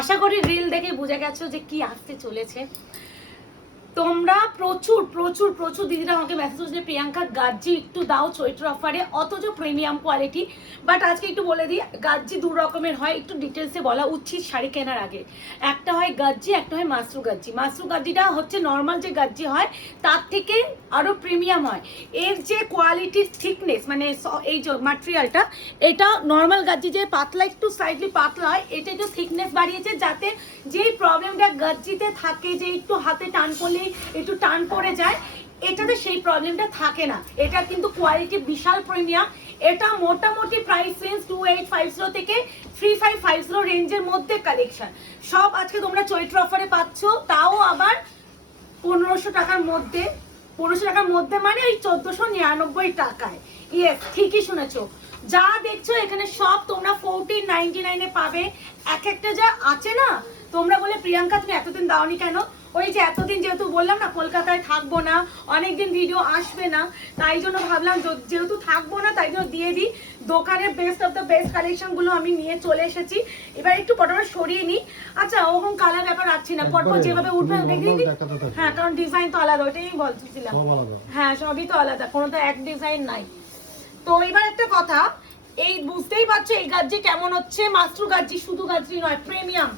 আশা করি রিল দেখে বুঝে গেছো যে কি আসতে চলেছে। তোমরা প্রচুর প্রচুর প্রচুর দিদিরা আমাকে মেসেজ করছে প্রিয়াঙ্কা গাজ্জি একটু দাও চৈত্র অফারে, অথচ প্রিমিয়াম কোয়ালিটি। বাট আজকে একটু বলে দিই, গাজ্জি দু রকমের হয়, একটু ডিটেলসে বলা উচিত শাড়ি কেনার আগে। একটা হয় গাজ্জি, একটা হয় মাসরু গাজ্জি। মাসরু গাজ্জিটা হচ্ছে নর্মাল যে গাজ্জি হয় তার থেকে আরো প্রিমিয়াম হয়। এর যে কোয়ালিটির থিকনেস মানে এই যে ম্যাটেরিয়ালটা, এটা নর্মাল গাজ্জি যে পাতলা একটু স্লাইটলি পাতলা হয়, এটা একটু থিকনেস বাড়িয়েছে যাতে যেই প্রবলেমটা গাজ্জিতে থাকে যে একটু হাতে টান করলে একটু টান পড়ে যায়, এটাতে সেই প্রবলেমটা থাকে না। এটা কিন্তু কোয়ালিটি বিশাল প্রিমিয়াম। এটা মোটামুটি প্রাইস রেঞ্জ 2850 থেকে 3550 রেঞ্জের মধ্যে কালেকশন সব আজকে তোমরা চৈত্র অফারে পাচ্ছ, তাও আবার 1500 টাকার মধ্যে। 1500 টাকার মধ্যে মানে ওই 1499 টাকায়। ইয়েস, ঠিকই শুনেছো। যা দেখছো এখানে সব তোমরা 1499 এ পাবে। এক একটা যা আছে না, তোমরা বলে প্রিয়াঙ্কা তুমি এতদিন দাওনি কেন? ওই যে এতদিন যেহেতু বললাম না কলকাতায় থাকবো না, অনেকদিন ভিডিও আসবে না, তাই জন্য ভাবলাম যেহেতু থাকবো না তাই জন্য দিয়ে দিই। দোকানের best of the best collection গুলো আমি নিয়ে চলে এসেছি। এবার একটু পটাপট সরিয়ে নিই। আচ্ছা, ওরকম কালার ব্যাপার রাখছি না, পরপর যেভাবে উঠবে দেখে দিই। হ্যাঁ, কারণ ডিজাইন তো আলাদা, ওইটাই বলছিলাম। হ্যাঁ, সবই তো আলাদা, কোনো তো এক ডিজাইন নাই। তো এবার একটা কথা, এই বুঝতেই পারছো এই গাজ্জি কেমন হচ্ছে। মাস্ট্রু গাজ্জি, শুধু গাজ্জি নয়, প্রিমিয়াম।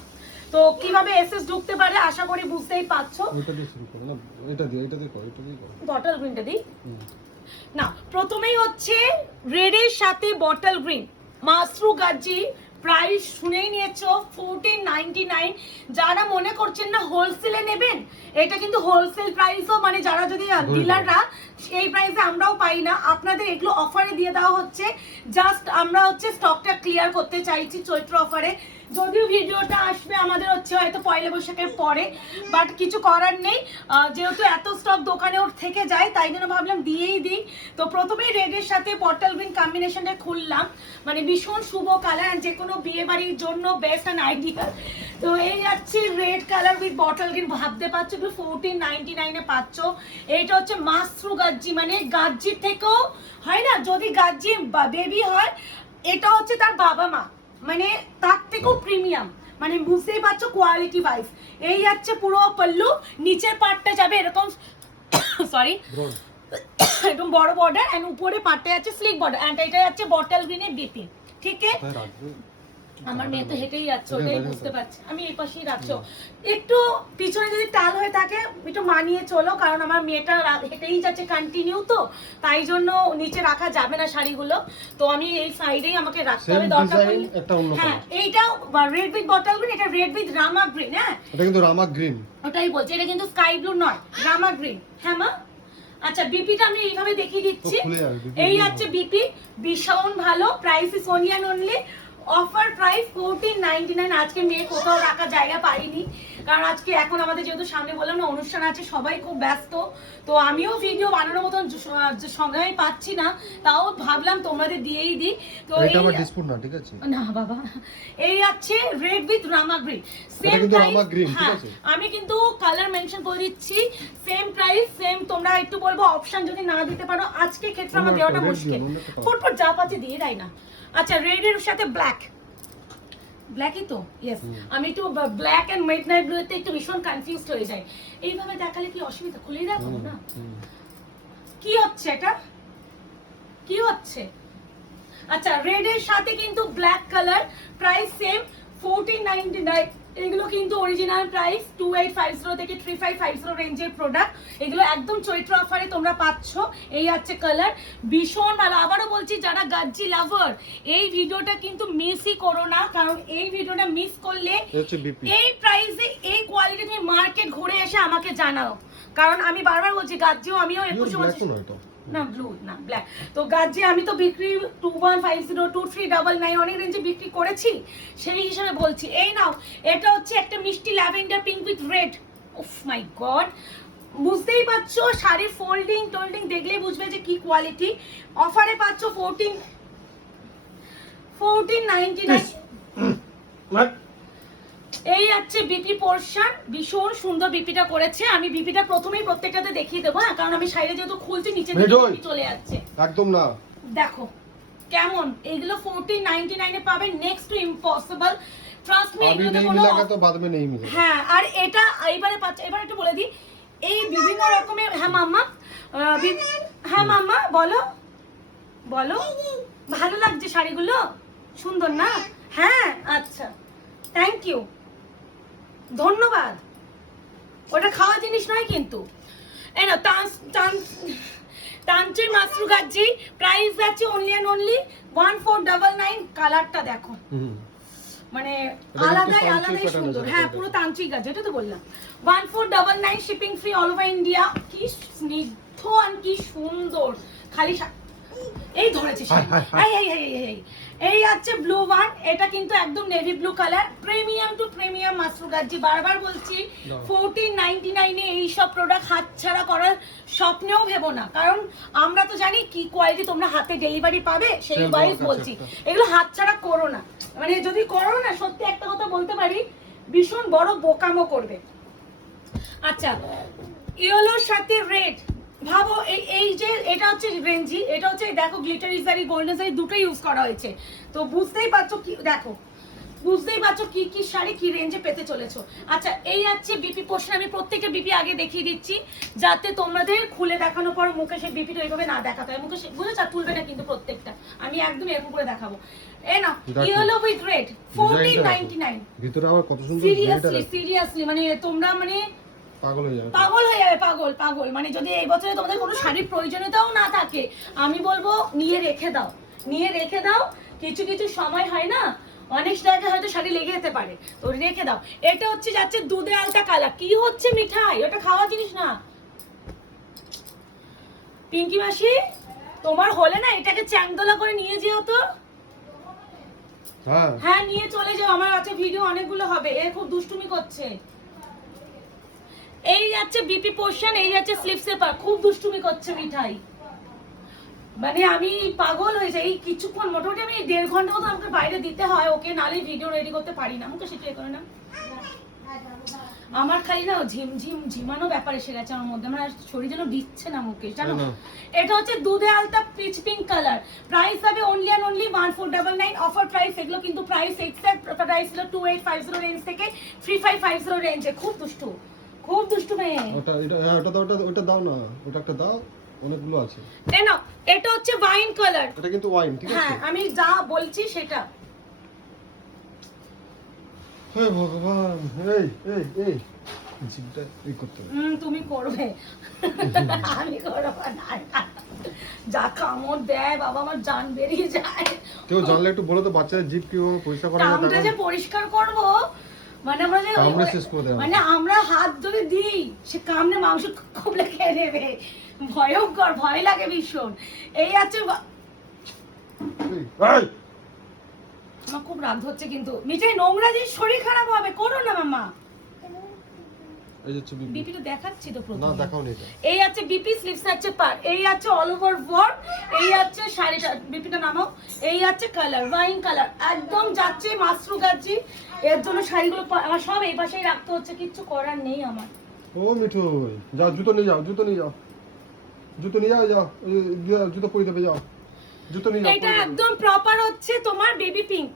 তো কিভাবে এসএস ঢুকতে পারে আশা করি বুঝতেই পারছো। এটা দিয়ে শুরু করো না, এটা দিয়ে করো, এটা দিয়ে করো। বটল গ্রিনটা দিই না, প্রথমেই হচ্ছে রেডের সাথে বটল গ্রিন মাশরু গাজ্জি। প্রাইস শুনেই নিয়েছো 1499। যারা মনে করছেন না হোলসেলে নেবেন, এটা কিন্তু হোলসেল প্রাইসও, মানে যারা যদি ডিলাররা এই প্রাইসে আমরাও পাই না, আপনাদের এগুলো অফারে দিয়ে দেওয়া হচ্ছে। জাস্ট আমরা হচ্ছে স্টকটা ক্লিয়ার করতে চাইছি চৈত্র অফারে। যদিও ভিডিওটা আসবে আমাদের হচ্ছে হয়তো পয়লা বৈশাখের পরে, বাট কিছু করার নেই, যেহেতু এত স্টক দোকানে ওর থেকে যায় তাই জন্য ভাবলাম দিয়েই দিই। তো প্রথমেই রেডের সাথে বটল গ্রিন কম্বিনেশনটা খুললাম, মানে ভীষণ শুভ কালার, যে কোনো বিয়ে বাড়ির জন্য বেস্ট অ্যান্ড আইডিয়াল। তো এই যাচ্ছে red colour with bottle green, ভাবতে পারছো তুমি 1499 এ পাচ্ছ। এইটা হচ্ছে মাশরু গাজ্জি, মানে গাজ্জির থেকেও হয় না, যদি গাজ্জি বেবি হয় এটা হচ্ছে তার বাবা মা, মানে তার থেকেও প্রিমিয়াম, মানে বুঝতেই পারছো কোয়ালিটি ওয়াইজ। এই যাচ্ছে পুরো পল্লু, নিচের পার্টটা যাবে এরকম সরি একদম বড় বর্ডার, এন্ড উপরে পার্টটা যাচ্ছে স্লিক বর্ডার, এন্ড এটা যাচ্ছে বটল গ্রিনের বিপি। ঠিক আছে, আমার মেয়ে তো হেঁটেই যাচ্ছে, ওটাই বুঝতে পারছি। আমি এই পাশেই রাখছো, একটু পিছনে যদি টাল হয়ে থাকে একটু মানিয়ে চলো, কারণ আমার মেয়েটা হেঁটেই যাচ্ছে কন্টিনিউ, তো তাই জন্য নিচে রাখা যাবে না শাড়িগুলো। তো আমি এই সাইডেই আমাকে রাখতে হবে দরকার পড়লে। হ্যাঁ, এইটা রেড উইথ বটল গ্রিন, এটা রেড উইথ রামা গ্রিন। হ্যাঁ, এটা কিন্তু রামা গ্রিন, ওটাই বলছি, এটা কিন্তু স্কাই ব্লু নয়, রামা গ্রিন। হ্যাঁ মা, আচ্ছা বিপিটা আমি এইভাবে দেখিয়ে দিচ্ছি। এই আছে বিপি, ভীষণ ভালো। Price is only and only offer price 1499। আজকে মেয়ে কোথাও রাখা জায়গা পাইনি, কারণ আজকে এখন আমাদের যেহেতু সামনে বললাম না অনুষ্ঠান আছে, সবাই খুব ব্যস্ত, তো আমিও ভিডিও বানানোর মতন সময় পাচ্ছি না, তাও ভাবলাম তোমাদের দিয়েই দিই। তো এটা আমার ডিসপুট না, ঠিক আছে না বাবা, এই আছে red with Rama green, same Rama green, ঠিক আছে। আমি কিন্তু কালার মেনশন করে দিচ্ছি, সেম প্রাইস সেম। তোমরা একটু বলবো অপশন যদি না দিতে পারো, আজকে ক্ষেত্রে আমার দেওয়াটা মুশকিল, ফুটফুট যা পাচ্ছে দিয়ে দেয় না। আচ্ছা, রেড এর সাথে ব্ল্যাক, ব্ল্যাকই তো, ইয়েস। আমি একটু ব্ল্যাক এন্ড মিডনাইট ব্লুতে একটু ভীষণ কনফিউজড হয়ে যাই। এইভাবে দেখালে কি অসুবিধা? খুলেই দেখাবো না, কি হচ্ছে এটা, কি হচ্ছে? আচ্ছা, রেড এর সাথে কিন্তু ব্ল্যাক কালার, প্রাইস সেম 1499। এগুলো কিন্তু অরিজিনাল প্রাইস 2850 থেকে 3550 রেঞ্জের প্রোডাক্ট। এগুলো একদম চৈত্র অফারে তোমরা পাচ্ছ। এই আছে কালার, ভীষণ ভালো। আবারও বলছি, যারা গাজ্জি লাভার এই ভিডিওটা কিন্তু মিসই করো না, কারণ এই ভিডিওটা মিস করলে এই প্রাইসে এই কোয়ালিটি তুমি মার্কেট ঘুরে এসে আমাকে জানাও, কারণ আমি বারবার বলছি গাজ্জিও আমিও 21 বলছি না, ব্লু না ব্ল্যাক। তো গাজ্জি আমি তো বিক্রি 2150 2399 অনেক রেঞ্জে বিক্রি করেছি, সেই হিসেবে বলছি। এই নাও, এটা হচ্ছে একটা মিষ্টি ল্যাভেন্ডার পিঙ্ক উইথ রেড। উফ মাই গড, বুঝতেই পারছো শাড়ির ফোল্ডিং টোল্ডিং দেখলেই বুঝবে যে কি কোয়ালিটি। অফারে পাচ্ছ 1499। এই আছে বিপি পোর্শন, ভীষণ সুন্দর বিপিটা করেছে। আমি বিপিটা প্রথমেই প্রত্যেকটাতে দেখিয়ে দেবো, কারণ আমি শাড়িটা যেহেতু খুলছি নিচে দিকে চলে যাচ্ছে একদম না। দেখো কেমন, এইগুলো 1499 এ পাবেন, next to impossible. Trust me अभी এগুলোতে नहीं কোনো मिलेगा तो बाद में नहीं मिलेगा। হ্যাঁ, আর এটা এবারে পাচ্ছে, এবার একটু বলে দিই এই বিভিন্ন রকমের। হ্যাঁ মাম্মা, হ্যাঁ মাম্মা বলো বলো, ভালো লাগছে শাড়িগুলো, সুন্দর না? হ্যাঁ আচ্ছা, থ্যাংক ইউ, ধন্যবাদ। ওটা খাওয়া জিনিস নয় কিন্তু। এই না তান্ত্রিক মাশরু গাজ্জি, প্রাইস আছে অনলি এন্ড অনলি 1499। কালারটা দেখো, মানে আলাদাই আলাদাই সুন্দর। হ্যাঁ পুরো তান্ত্রিক আছে, এটা তো বললাম। 1499 shipping free all over India. কি স্নিগ্ধ আর কি সুন্দর, খালি এই ধরেছে এই আছে ব্লু ওয়ান, এটা কিন্তু একদম navy blue colour, premium to premium মাশরু গাজ্জি। বারবার বলছি 1499 এ এই সব প্রোডাক্ট হাতছাড়া করার স্বপ্নেও ভেবো না, কারণ আমরা তো জানি কি কোয়ালিটি তোমরা হাতে ডেলিভারি পাবে, সেই ওয়াইজ বলছি এগুলো হাতছাড়া করো না। মানে যদি করো না, সত্যি একটা কথা বলতে পারি, ভীষণ বড় বোকামো করবে। আচ্ছা, ইয়েলোর সাথে রেড, ভাবো এই যে এটা হচ্ছে রেঞ্জি, এটা হচ্ছে দেখো গ্লিটারি জারি গোল্ডেন জারি দুটো ইউজ করা হয়েছে, তো বুঝতেই পারছো কি, দেখো বুঝতেই পারছো কি কি শাড়ি কি রেঞ্জে পেতে চলেছো। আচ্ছা, এই আছে বিপি পোর্শন। আমি প্রত্যেকটা বিপি আগে দেখিয়ে দিচ্ছি, যাতে তোমাদের খুলে দেখানোর পর মুখে সেই বিপিটা এইভাবে না দেখাতে হয়। মুখে বুঝেছো, তুলবে না কিন্তু প্রত্যেকটা, আমি একদম এরকম করে দেখাবো। এই না ইয়েলো উইথ রেড 1499। ভিতরে আবার কত সুন্দর সিরিয়াসলি মানে তোমরা মানে পাগল হয়ে যাবে, পাগল হয়ে যাবে, পাগল পাগল। মানে যদি এই বছরে তোমাদের কোনো শাড়ির প্রয়োজনীয়তাও না থাকে, আমি বলবো নিয়ে রেখে দাও, নিয়ে রেখে দাও। কিছু কিছু সময় হয় না, অনেক জায়গায় হয়তো শাড়ি লেগে যেতে পারে, তো রেখে দাও। এটা হচ্ছে যাচ্ছে দুধে আলতা কালার। কি হচ্ছে মিঠাই, ওটা খাওয়া জিনিস না। পিঙ্কি মাসি, তোমার হলে না এটাকে চ্যাংদোলা করে নিয়ে যেও তো। হ্যাঁ নিয়ে চলে যাও, আমার আছে ভিডিও অনেকগুলো হবে। এ খুব দুষ্টুমি করছে। এই যাচ্ছে বিপি পোর্শন, এই যাচ্ছে স্লিপ সেপার, খুব দুষ্টুমি করছে মিঠাই। মানে আমি পাগল হয়ে যাই। এই কিছুক্ষণ মোটামুটি আমি 1.5 ঘন্টা মতো আমাকে বাইরে দিতে হয় ওকে, নালে ভিডিও রেডি করতে পারি না। আমাকে সেটাই করে না, আমার খালি না ঝিমঝিম ঝিমানো ব্যাপার এসে গেছে আমার মধ্যে, আমার শরীর যেন দিচ্ছে না মুখে, জানো। এটা হচ্ছে দুধে আলতা পিচ পিঙ্ক কালার। প্রাইস হবে only and only 1499 offer price. এগুলো কিন্তু প্রাইস এক্সাক্ট প্রাইস ছিল 2850 রেঞ্জ থেকে 3550 রেঞ্জে। খুব দুষ্টু, খুব দুষ্টু মেয়ে। ওটা এটা হ্যাঁ ওটা দাও, ওটা দাও না, ওটা একটা দাও, অনেকগুলো আছে। এই নাও, এটা হচ্ছে ওয়াইন কালার। এটা কিন্তু ওয়াইন, ঠিক আছে? হ্যাঁ আমি যা বলছি সেটা। হে ভগবান, এই এই এই জিভটা এই করতে হবে। তুমি করবে, আমি করব না। যা কামড় দেয় বাবা, আমার জান বেরিয়ে যায়। কেউ জানলে একটু বলো তো, বাচ্চাদের জিভ কিভাবে পরিষ্কার করা যায়? কামড়টা যে পরিষ্কার করব, মানে আমরা যে কামড়ে শেষ করে দেয়, মানে আমরা হাত ধরে দিই, সে কামড়ে মাংস খুবলে খেয়ে নেবে। ভয়ঙ্কর, ভয় লাগে ভীষণ। এই আছে আমার খুব রাগ হচ্ছে কিন্তু মিঠাই, নোংরা জিনিস শরীর খারাপ হবে, করো না মামা। এই হচ্ছে বিপি তো দেখাচ্ছি তো প্রথমে, না দেখাও নি। এই আছে বিপি স্লিভস আছে পার, এই আছে অল ওভার ওয়ার্ক, এই আছে শাড়িটা, বিপিটা নামাও। এই আছে কালার ওয়াইন কালার, একদম যাচ্ছে মাশরু গাজ্জি। এর জন্য শাড়িগুলো আমার সব এই পাশেই রাখতে হচ্ছে, কিচ্ছু করার নেই আমার। ও মিঠু, যাও জুতো নিয়ে যাও, জুতো নিয়ে যাও, জুতো নিয়ে যাও, যাও জুতো পরে দেবে, যাও জুতো নিয়ে যাও। এটা একদম প্রপার হচ্ছে তোমার বেবি পিঙ্ক,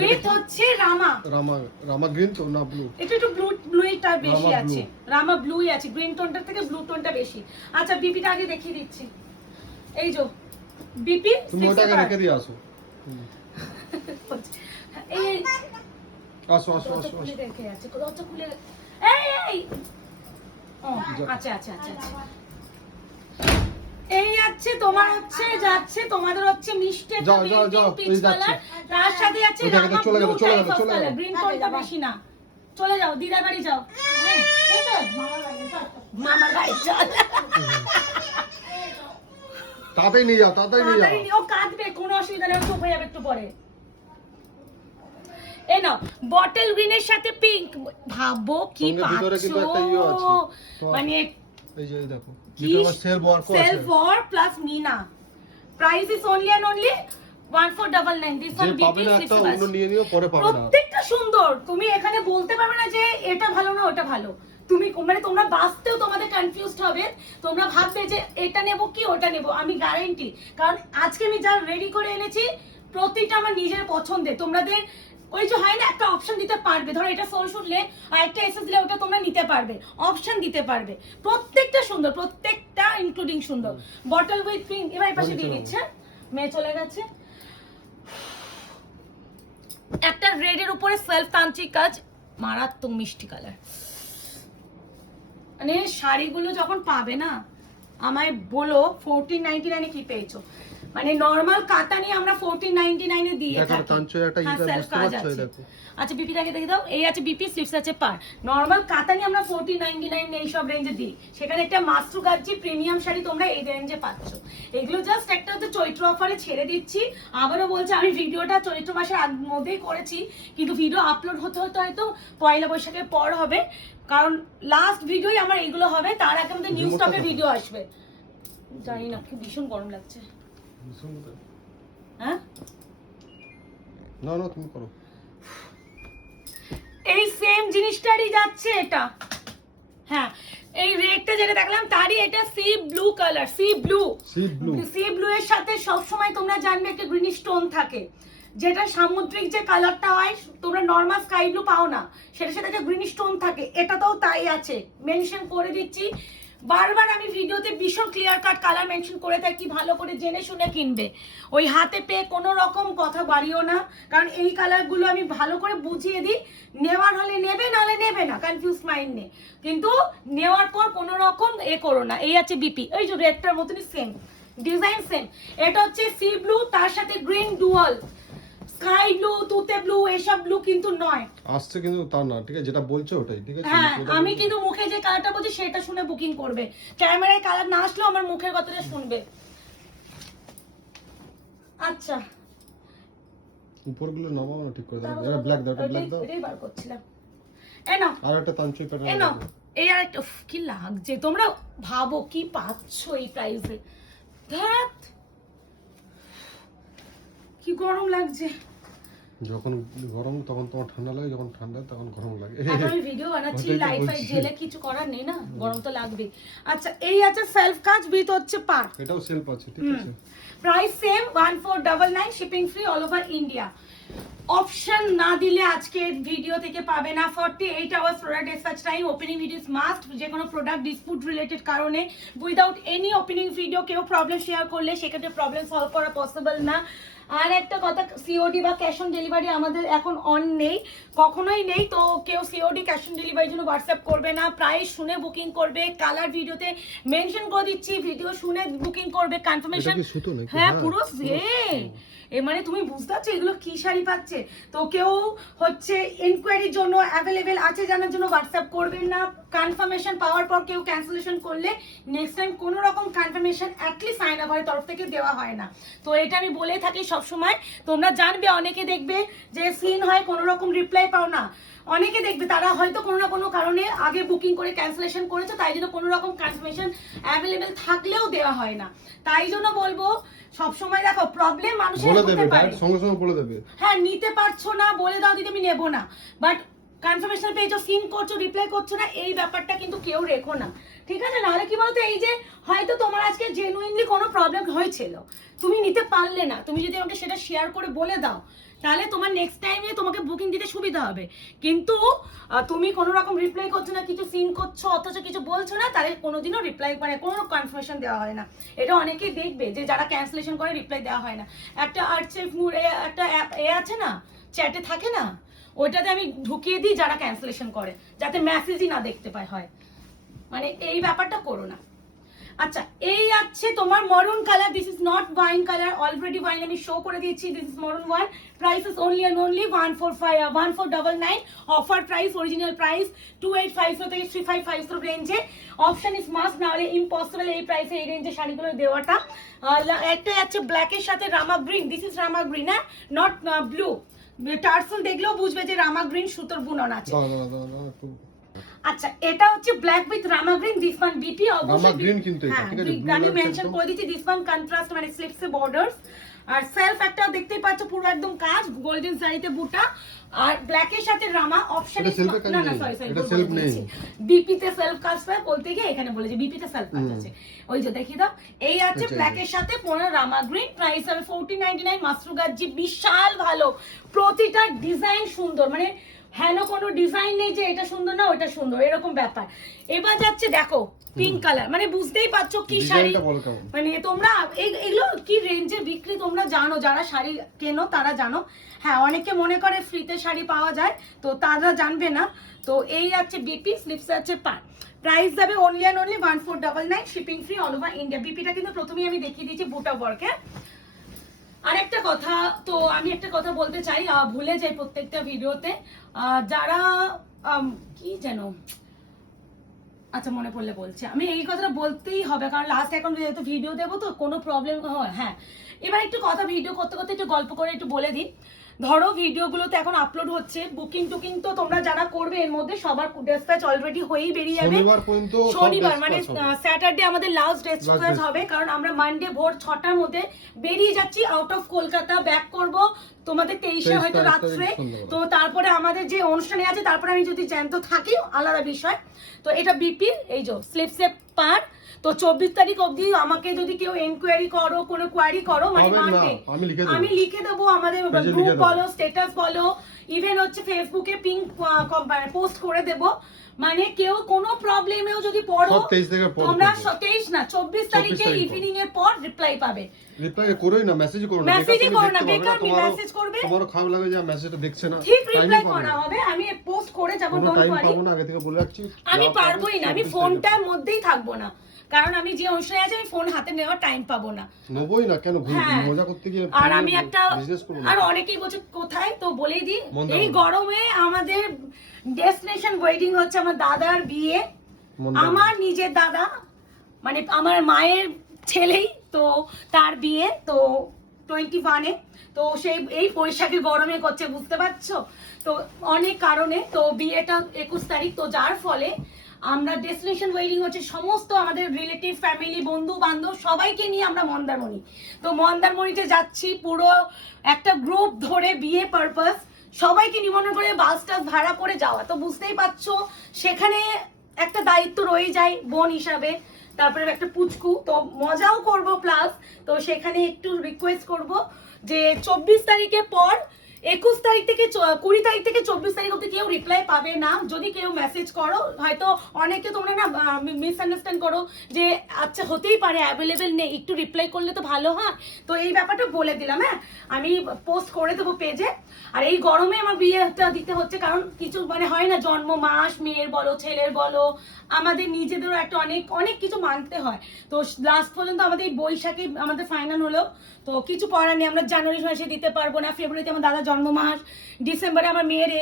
উইথ হচ্ছে রামা। রামা, রামা গ্রিন তো না ব্লু? এটা একটু ব্লুইটা বেশি আছে, রামা ব্লুই আছে, গ্রিন টোনটার থেকে ব্লু টোনটা বেশি। আচ্ছা বিপিটা আগে দেখিয়ে দিচ্ছি। এই যে বিপি, তুমি ওটাকে রেখে দিয়ে আসো। এই আসো আসো আসো খুলে রেখে আছে, কোথাও খুলে। এই এই ও আচ্ছা আচ্ছা আচ্ছা আচ্ছা। এই আছে তোমার হচ্ছে যাচ্ছে তোমাদের হচ্ছে মিষ্টি একটা পিচ কালার, তার সাথে আছে রামা চলে গেল, চলে গেল, চলে গেল। গ্রিন টোনটা বেশি না। চলে যাও, দিদার বাড়ি যাও, মামার বাড়ি চল। তাড়াতাড়ি নিয়ে যাও, তাড়াতাড়ি নিয়ে যাও। ও কাঁদবে, কোনো অসুবিধা নেই, চুপ হয়ে যাবে একটু পরে। এই নাও বটল গ্রিনের সাথে পিঙ্ক, ভাবো কি পাচ্ছো, মানে এই যে দেখো ভিতরে সেলফ ওয়ার্ক আছে, সেলফ ওয়ার্ক প্লাস মিনা। Price is only and only 1499। This one BP একটা অন্য নিয়ে নিও, পরে পাবে না। প্রত্যেকটা সুন্দর, তুমি এখানে বলতে পারবে না যে এটা ভালো না ওটা ভালো। তুমি মানে তোমরা বাঁচতেও তোমাদের কনফিউজড হবে, তোমরা ভাববে যে এটা নেব কি ওটা নেব। আমি গ্যারান্টি, কারণ আজকে আমি যা রেডি করে এনেছি প্রতিটা আমার নিজের পছন্দের। তোমাদের ওই যে হয় না একটা অপশন দিতে পারবে, ধরো এটা সোল শুনলে আর একটা এসএস দিলে ওটা তোমরা নিতে পারবে, অপশন দিতে পারবে। প্রত্যেকটা সুন্দর, প্রত্যেকটা ইনক্লুডিং সুন্দর। বটল উইথ পিঙ্ক, এবার এই পাশে দিয়ে দিচ্ছে, মেয়ে চলে গেছে। একটা রেড এর উপরে সেলফ তান্ত্রিক কাজ, মারাত্মক মিষ্টি কালার। মানে শাড়িগুলো যখন পাবে না আমায় বলো 1499 কি পেয়েছো। মানে নরমাল কাতানি আমরা 1499 এ দিয়ে থাকি। হ্যাঁ, সেলফ কাজ আছে। আচ্ছা বিপিটাকে দেখে দাও, এই আছে বিপি, স্লিপস আছে পার। নরমাল কাতানি আমরা 1499 এই সব রেঞ্জে দিই, সেখানে একটা মাস্টু গাজি প্রিমিয়াম শাড়ি তোমরা এই রেঞ্জে পাচ্ছ। এগুলো জাস্ট একটা হচ্ছে চৈত্র অফারে ছেড়ে দিচ্ছি। আবারও বলছি আমি ভিডিওটা চৈত্র মাসের মধ্যেই করেছি, কিন্তু ভিডিও আপলোড হতে হতে হয়তো পয়লা বৈশাখের পর হবে, কারণ লাস্ট ভিডিওই আমার এইগুলো হবে, তার আগে আমাদের নিউ স্টকের ভিডিও আসবে। জানি না, খুব ভীষণ গরম লাগছে। হ্যাঁ না না তুমি করো। এই সেম জিনিসটারই যাচ্ছে এটা। হ্যাঁ, এই রেডটা যেটা দেখলাম তারই এটা C blue colour, C blue এর সাথে সব সময় তোমরা জানবে একটা গ্রিনিশ টোন থাকে, যেটা সামুদ্রিক যে কালারটা হয় তোমরা নরমাল স্কাই ব্লু পাও না, সেটার সাথে একটা গ্রিনিশ টোন থাকে। এটাতেও তাই আছে, মেনশন করে দিচ্ছি। বারবার আমি ভিডিওতে ভীষণ ক্লিয়ার কাট কালার মেনশন করে থাকি, ভালো করে জেনে শুনে কিনবে। ওই হাতে পেয়ে কোনো রকম কথা বাড়িও না, কারণ এই কালারগুলো আমি ভালো করে বুঝিয়ে দিই। নেওয়ার হলে নেবে, নাহলে নেবে না, কনফিউজ মাইন্ড নেই। কিন্তু নেওয়ার পর কোনো রকম করো না। এই আছে বিপি, ওই যে রেডটার মতনই সেম ডিজাইন, সেম। এটা হচ্ছে সি ব্লু, তার সাথে গ্রিন ডুয়াল, স্কাই ব্লু, তুতে ব্লু, এসব ব্লু কিন্তু নয় আসছে, কিন্তু তা না, ঠিক আছে যেটা বলছো ওটাই ঠিক আছে। হ্যাঁ, আমি কিন্তু মুখে যে কালারটা বলছি সেটা শুনে বুকিং করবে, ক্যামেরায় কালার না আসলেও আমার মুখের কথাটা শুনবে। আচ্ছা উপরগুলো নামাও না, ঠিক করে দাও। এটা ব্ল্যাক দাও, এটা ব্ল্যাক দাও, এটাই বার করছিলাম। এই নাও আর একটা তান্ত্রিক প্যাটার্ন এই নাও, এই আরেকটা। উফ, কি লাগছে, তোমরা ভাবো কি পাচ্ছো এই প্রাইসে। ধ্যাত কি গরম লাগছে। যখন গরম তখন তোমার ঠান্ডা লাগে, যখন ঠান্ডা তখন গরম লাগে। এখন আমি ভিডিও বানাচ্ছি, ওটাই তো লাইট ফাইট বলছি। জেলে কিছু করার নেই না, গরম তো লাগবে। আচ্ছা এই আছে সেলফ কাজ উইথ হচ্ছে পার, এটাও সেলফ আছে, ঠিক আছে। Price same 1499, shipping free all over India. Option না দিলে আজকে ভিডিও থেকে পাবে না। 48 hours product dispatch time, opening videos must. যে কোনো প্রোডাক্ট ডিসপুট রিলেটেড কারণে উইদাউট এনি ওপেনিং ভিডিও কেউ প্রবলেম শেয়ার করলে সেক্ষেত্রে প্রবলেম সলভ করা পসিবল না। আর একটা কথা, সিওডি বা ক্যাশ অন ডেলিভারি আমাদের এখন অন নেই, কখনোই নেই। তো কেউ সিওডি ক্যাশ অন ডেলিভারির জন্য হোয়াটসঅ্যাপ করবে না, প্রাইস শুনে বুকিং করবে। কালার ভিডিওতে মেনশন করে দিচ্ছি, ভিডিও শুনে বুকিং করবে। কনফার্মেশন, হ্যাঁ পুরো মানে তুমি বুঝতে পারছো এগুলো কি শাড়ি পাচ্ছে। তো কেউ হচ্ছে ইনকোয়ারির জন্য অ্যাভেলেবেল আছে জানার জন্য হোয়াটসঅ্যাপ করবেন না। কনফার্মেশন পাওয়ার পর কেউ ক্যান্সেলেশন করলে নেক্সট টাইম কোনো রকম কনফার্মেশন অ্যাটলিস্ট সাইন আপের তরফ থেকে দেওয়া হয় না। তো এটা আমি বলে থাকি সবসময়, তোমরা জানবে। অনেকে দেখবে যে সিন হয় কোনো রকম রিপ্লাই পাও না, অনেকে দেখবে তারা হয়তো কোনো না কোনো কারণে আগে বুকিং করে ক্যান্সেলেশন করেছে, তাই জন্য কোনো রকম কনফার্মেশন অ্যাভেলেবেল থাকলেও দেওয়া হয় না। তাই জন্য বলবো সবসময় দেখো প্রবলেম মানুষের হতে পারে, সঙ্গে সঙ্গে বলে দেবে। হ্যাঁ নিতে পারছো না বলে দাও দিদি আমি নেবো না, বাট কনফার্মেশন পেয়েছো, সিন করছো, রিপ্লাই করছো না, এই ব্যাপারটা কিন্তু কেউ রেখো না, ঠিক আছে। নাহলে কি বলতো, এই যে হয়তো তোমার আজকে জেনুইনলি কোনো প্রবলেম হয়েছিল, তুমি নিতে পারলে না, তুমি যদি আমাকে সেটা শেয়ার করে বলে দাও তাহলে তোমার নেক্সট টাইমে তোমাকে বুকিং দিতে সুবিধা হবে। কিন্তু তুমি কোনো রকম রিপ্লাই করছো না, কিছু সিন করছো অথচ কিছু বলছো না, তাহলে কোনোদিনও রিপ্লাই মানে কোনো কনফার্মেশন দেওয়া হয় না। এটা অনেকেই দেখবে যে যারা ক্যান্সেলেশন করে রিপ্লাই দেওয়া হয় না। একটা আর্টসেফ একটা অ্যাপ আছে না, চ্যাটে থাকে না, ওইটাতে আমি ঢুকিয়ে দিই যারা ক্যান্সেলেশন করে, যাতে মেসেজই না দেখতে পায় হয়, মানে এই ব্যাপারটা করো না। আচ্ছা এই আছে তোমার maroon colour, this is not wine colour, already wine আমি শো করে দিয়েছি। This is maroon one, price is only and only 1499, offer price, original price 2850 থেকে 3550 রেঞ্জে। অপশন ইজ মাস্ট, না হলে ইম্পসিবল এই প্রাইসে এই রেঞ্জে শাড়িগুলো দেওয়াটা। একটা আছে ব্ল্যাকের সাথে Rama green, this is Rama green, হ্যাঁ নট ব্লু। টার্সেল দেখলেও বুঝবে যে রামা গ্রিন সুতোর বুনন আছে। আচ্ছা এটা হচ্ছে black with Rama green, this one BP অবশ্যই রামা গ্রিন, কিন্তু এটা ঠিক আছে আমি মেনশন করে দিচ্ছি। দিস ওয়ান কন্ট্রাস্ট মানে স্লিপস বর্ডারস, আর সেলফ একটা দেখতেই পাচ্ছ পুরো একদম কাজ, গোল্ডেন শাড়িতে বুটা, আর ব্ল্যাকের সাথে রামা অপশন। এটা সেলফে কাজ না না নেই, সরি সরি, এটা সেলফ নেই। বিপি তে সেলফ কাজ পায় বলতে গিয়ে এখানে বলেছে বিপি তে সেলফ কাজ আছে। ওই যে দেখি দাও, এই আছে আচ্ছা, ব্ল্যাকের সাথে পনেরো রামা গ্রিন, প্রাইস হবে 1499। মাসরু গাজ্জি বিশাল ভালো, প্রতিটা ডিজাইন সুন্দর, মানে হেন কোনো ডিজাইন নেই যে এটা সুন্দর না ওটা সুন্দর এরকম ব্যাপার। এবার যাচ্ছে দেখো পিঙ্ক কালার, মানে বুঝতেই পারছো কি শাড়ি, ডিজাইনটা বল কেমন। মানে তোমরা এগুলো কি রেঞ্জে বিক্রি তোমরা জানো, যারা শাড়ি কেনো তারা জানো। হ্যাঁ অনেকে মনে করে ফ্রিতে শাড়ি পাওয়া যায়, তো তারা জানবে না। তো এই আছে বিপি, স্লিপস আছে পার, প্রাইস যাবে only and only 1499, shipping free all over India. বিপিটা কিন্তু প্রথমেই আমি দেখিয়ে দিয়েছি বুটা ওয়ার্কে। আর একটা কথা, তো আমি একটা কথা বলতে চাই, ভুলে যাই প্রত্যেকটা ভিডিওতে, যারা কি যেন, আচ্ছা মনে পড়লে বলছি, আমি এই কথাটা বলতেই হবে কারণ লাস্ট এখন যেহেতু ভিডিও দেবো তো কোনো প্রবলেম হয়। হ্যাঁ এবার একটু কথা, ভিডিও করতে করতে একটু গল্প করে একটু বলে দিই। ধরো ভিডিওগুলো তো এখন আপলোড হচ্ছে, বুকিং টুকিং তো তোমরা যারা করবে এর মধ্যে সবার ডেসপ্যাচ অলরেডি হয়েই বেরিয়ে যাবে শনিবার পর্যন্ত, শনিবার মানে স্যাটারডে আমাদের লাস্ট ডেসপ্যাচ হবে, কারণ আমরা মানডে ভোর 6টার মধ্যে বেরিয়ে যাচ্ছি আউট অফ কলকাতা, ব্যাক করব তোমাদের 23-এ হয়তো রাত্রে। তো তারপরে আমাদের যে অনুষ্ঠানে আছে তারপরে আমি যদি জ্যান্ত থাকি আলাদা বিষয়। তো এটা বিপি, এই যে স্লিপসে পার। তো 24 তারিখ অবধি আমাকে যদি কেউ এনকোয়ারি করো, কোনো কোয়ারি করো, মানে মানডে আমি লিখে দেবো, আমাদের গ্রুপ বলো, স্ট্যাটাস বলো, ইভেন হচ্ছে ফেসবুকে পিঙ্ক পোস্ট করে দেবো, মানে কেউ কোনো প্রবলেমেও যদি পড়ো তোমরা 23 না 24 তারিখে ইভিনিং এর পর রিপ্লাই পাবে। রিপ্লাই করোই না, মেসেজ করো না, মেসেজই করো না, বেকার মেসেজ করবে, তোমারও খারাপ লাগে যে মেসেজটা দেখছে না, ঠিক রিপ্লাই করা হবে। আমি পোস্ট করে যাব, ডোন্ট টাইম ওয়ারি, পাবো না, আগে থেকে বলে রাখছি আমি পারবোই না, আমি ফোনটার মধ্যেই থাকবো না, কারণ আমি যে অনুষ্ঠানে আছি আমি ফোন হাতে নেওয়ার টাইম পাবো না। নবই না কেন, মজা করতে গিয়ে। আর আমি একটা, আর অনেকেই বলছে কোথায়, তো বলেই দিই, এই গরমে আমাদের ডেস্টিনেশন ওয়েডিং হচ্ছে আমার দাদার বিয়ে, আমার নিজের দাদা মানে আমার মায়ের ছেলেই তো তার বিয়ে, তো 21-এ, তো সেই এই বৈশাখী গরমে করছে, বুঝতে পারছো তো অনেক কারণে। তো বিয়েটা 21 তারিখ, তো যার ফলে আমরা ডেস্টিনেশন ওয়েডিং হচ্ছে সমস্ত আমাদের রিলেটিভ ফ্যামিলি বন্ধু বান্ধব সবাইকে নিয়ে আমরা মন্দারমণি। তো মন্দারমণিতে যাচ্ছি পুরো একটা গ্রুপ ধরে, বিয়ে পারপাস সবাইকে নিমন্ত্রণ করে বাস টাস ভাড়া করে যাওয়া। তো বুঝতেই পারছো সেখানে একটা দায়িত্ব রয়ে যায় বোন হিসাবে, তারপরে একটা পুচকু, তো মজাও করব প্লাস। তো সেখানে একটু রিকোয়েস্ট করব যে 24 তারিখের পর 21 তারিখ থেকে 20 তারিখ থেকে 24 তারিখ অব্দি কেউ রিপ্লাই পাবে না। যদি কেউ মেসেজ করো, হয়তো অনেকে তোমরা না মিসআন্ডারস্ট্যান্ড করো যে আচ্ছা হতেই পারে অ্যাভেলেবেল নেই, একটু রিপ্লাই করলে তো ভালো হয়। তো এই ব্যাপারটা বলে দিলাম, হ্যাঁ আমি পোস্ট করে দেবো পেজে। আর এই গরমে আমার বিয়েটা দিতে হচ্ছে কারণ কিছু মানে হয় না, জন্ম মাস মেয়ের বলো ছেলের বলো, আমাদের নিজেদেরও একটা অনেক অনেক কিছু মানতে হয়। তো লাস্ট পর্যন্ত আমাদের এই বৈশাখে আমাদের ফাইনাল হলো, তো কিছু করার নেই, আমরা জানুয়ারি মাসে দিতে পারবো না, ফেব্রুয়ারিতে আমার দাদা জন্ম মাস, ডিসেম্বরে আমার মেয়ের,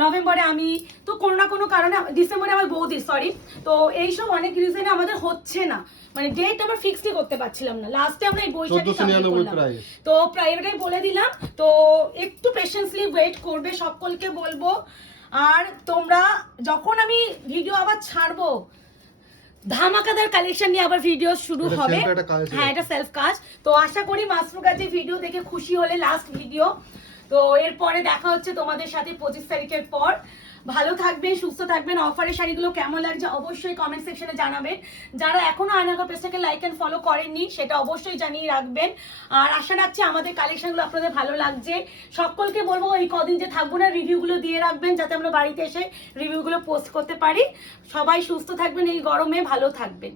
নভেম্বরে আমি, তো কোনো না কোনো কারণে ডিসেম্বরে আমার বৌদি, সরি। তো এইসব অনেক রিজনে আমাদের হচ্ছে না, মানে ডেট আমরা ফিক্সই করতে পারছিলাম না, লাস্টে আমরা এই বৈশাখে তো প্রাইভেটে বলে দিলাম। তো একটু পেশেন্সলি ওয়েট করবে, সকলকে বলবো। আর তোমরা যখন আমি ভিডিও আবার ছাড়বো, ধামাকাদার কালেকশন নিয়ে আবার ভিডিও শুরু হবে। হ্যাঁ এটা সেলফ কাজ, তো আশা করি মাসরু গাজীর ভিডিও দেখে খুশি হলে, লাস্ট ভিডিও। তো এরপরে দেখা হচ্ছে তোমাদের সাথে 25 তারিখের পর। ভালো থাকবেন, সুস্থ থাকবেন। অফারের শাড়িগুলো কেমন লাগছে অবশ্যই কমেন্ট সেকশনে জানাবেন। যারা এখনো আয়নাঘর পেজটাকে লাইক এন্ড ফলো করেননি সেটা অবশ্যই জানিয়ে রাখবেন। আর আশা রাখছি আমাদের কালেকশনগুলো আপনাদের ভালো লাগছে। সকলকে বলবো এই কদিন যে থাকবো না রিভিউগুলো দিয়ে রাখবেন, যাতে আমরা বাড়িতে এসে রিভিউগুলো পোস্ট করতে পারি। সবাই সুস্থ থাকবেন, এই গরমে ভালো থাকবেন।